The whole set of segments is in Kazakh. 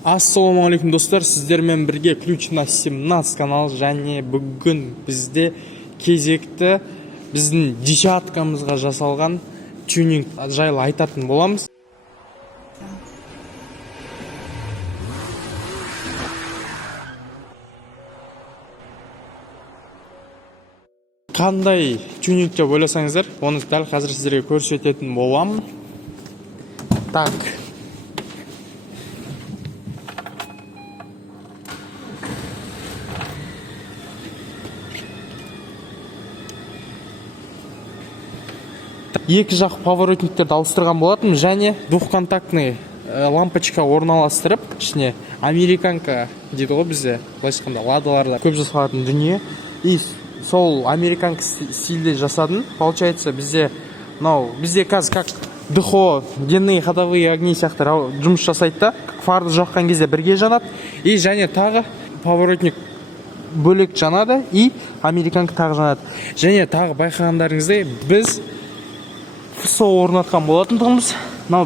Ассалаумағалейкум достар, сіздермен бірге ключ на 17 канал, және бүгін бізде кезекті біздің десяткамызға жасалған тюнинг жайлы айтатын боламыз. Қандай тюнинг деп ойласаңыздар, оны дәл қазір сіздерге көрсететін боламын. Так. Екі жақ поворотниктерді ауыстырған болатын, және двухконтактный лампочка орналастырып, ішіне американка дейді ғой бізде, былайша айтқанда ладаларда көп жасалатын дүние. И сол американка стильде жасадым. Получается, бізде қазір как ДХО, денные ходовые огни сияқты жұмыс жасайды да, фарды жаққан кезде бірге жанады. И және тағы поворотник бөлек жанады, и американка тағы жанады. Және тағы байқағандарыңыздай, біз ФСО орнатқан болатын тұғымыз.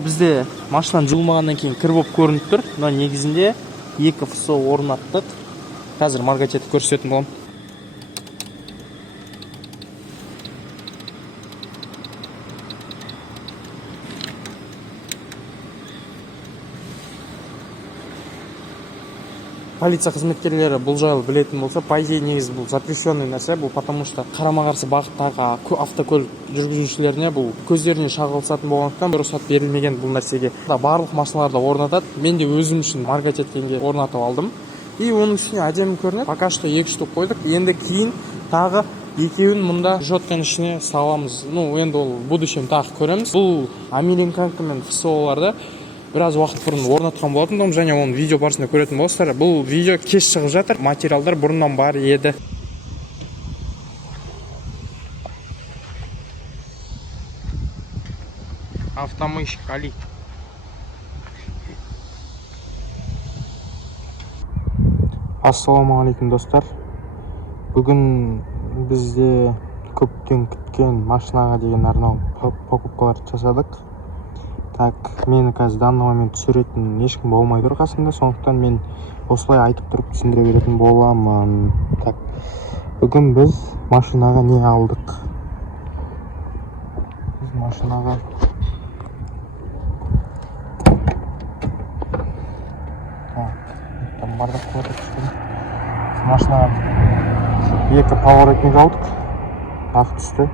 Бізде машинаны жуылмағаннан кейін кір болып көрініп тұр. Негізінде екі ФСО орнаттық. Қазір маркаға көрсететін боламын. Полиция қызметкерлері бұл жайлы білетін болса, по идее негізі бұл запрещенный нәрсе, бұл потому что қарама-қарсы бағыттағы автокөлік жүргізушілеріне бұл көздеріне шағылысатын болғандықтан рұқсат берілмеген бұл нәрсеге. Барлық машиналарда орнатады. Мен де өзім үшін маркетингке орнатып алдым. И оның ішіне әдемі көрінеді. Пока что 2 штук қойдық. Енді кейін тағы екеуін мұнда жетканың ішіне саламыз. Енді ол будущем тағы көреміз. Бұл американка мен ФСО-ларды біраз уақыт бұрын орнатқан болатын, және оны видео барысында көретін болсыздар. Бұл видео кеш шығып жатыр, материалдар бұрыннан бар еді. Автомойщик Али. Ассалаумағалейкум достар. Бүгін бізде көптен күткен машинаға деген арнау покупкалар жасадық. Так, мені қазір данный момент түсіретін ешкім болмай тұр қасымда, сондықтан мен осылай айтып тұрып түсіндіре беретін боламын. Так, бүгін біз машинаға не алдық? Біз машинаға бардық қойдық түскені. Машинаға екі поворотник алдық. Ақ түсті.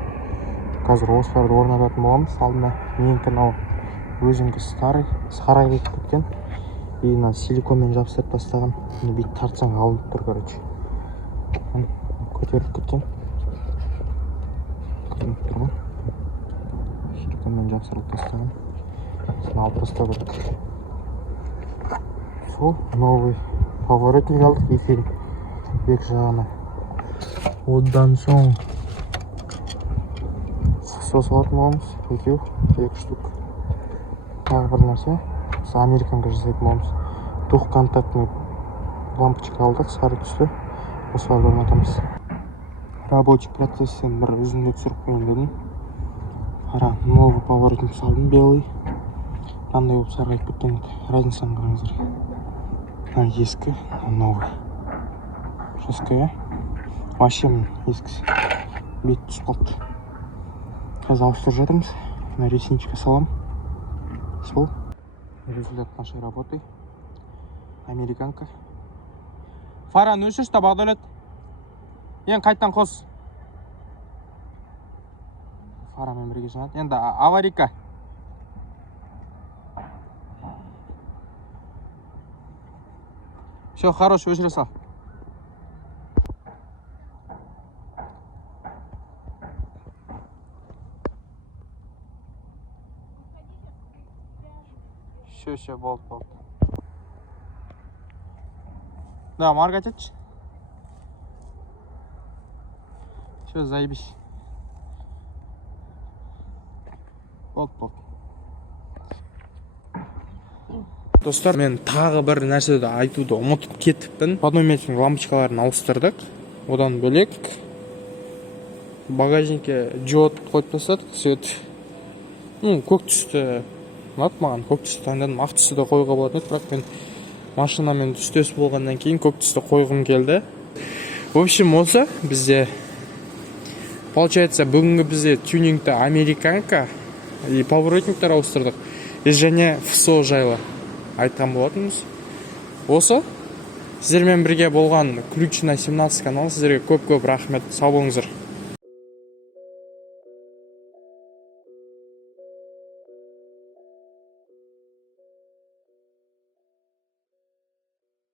Қазір осыларды орнататын боламыз. Алдына менікі өзіңгі старый, сарай кетіп кеткен. И силиконмен жабыстырып тастаған. Бейт тартсаң алынып тұр, короче. Көтеріп кеткен. Көрініп тұр ғой. Силиконмен жабыстырып тастаған. Алып тастап едік. Сол новый поворотник алдық. Екі жағына. Одан соң салатын боламыз. Екі штук. Тағы бір нәрсе, американка жасайтын боламыз. Двухконтактный лампочка алдық, сары түсті. Осыларды орнатамыз. Рабочий процесстен бір үзінді түсіріп қойын дедім. Қара, новый поворотник салдым, белый. Қандай болып сарғайып кеткен еді. Разницаны қараңыздар. Ескі, новый. Жесткая. Вообще ескісі. Бет түсіп қалды. Қазір ауыстырып жатырмыз. Ресничка салам. Сол. Результат нашей работы. Американка. Фараны өшірші та Бағдәулет. Ең қайттан қос. Фарамен бірге жанады. Енді аварийка. Все, хорош, өшіре сал. Все, болды. Да, маркетич. Все, заебись. Болды. Достар, мен тағы бір нәрседі айтуды ұмытып кетіппін. Поднометрдің лампочкаларын ауыстырдық. Одан бөлек багажникке диод қойып тастадық. Свет. Көк түсті ұнады маған. Көк түсті таңдадым. Ақ түсті де қоюға болатын еді, бірақ мен машинамен түстес болғаннан кейін көк түсті қойғым келді. В общем, осы бізде получается бүгінгі бізде тюнингті американка и поворотниктер ауыстырдық. И және ФСО жайлы айтқан болатынбыз. Осы сіздермен бірге болған Ключ на 17 канал. Сіздерге көп рахмет. Сау болыңыздар.